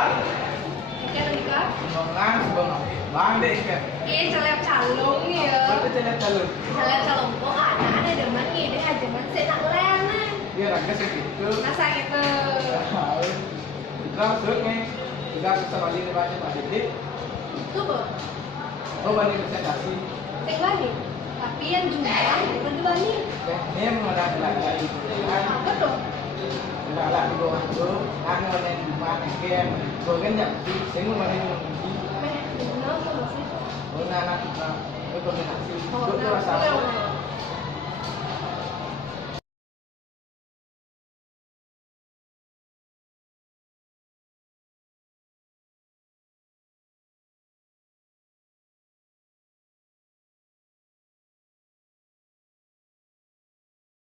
Ikan apa? Ngongan sebelum bang deh ikan. Iya, celep calung ya. Betul celep calung. Celep calung kok ada demen nih, dia demen senak lena. Dia raga segitu. Masa gitu. Tahu. Kita masuk nih. Kita bisa balik nih banyak Pak Didik. Tuh, Bu. Oh balik presentasi. Sing bani. Tapi yang jumlah bukan di bani. Ini mengenai lagi. Apa dong? Là đi bộ hành xuống ăn rồi nên mà này kia rồi cái nhận đi xíu mà đi Mẹ, nó không được xí. bữa nay nó cái con này là xíu Ồ, chút nó là sao không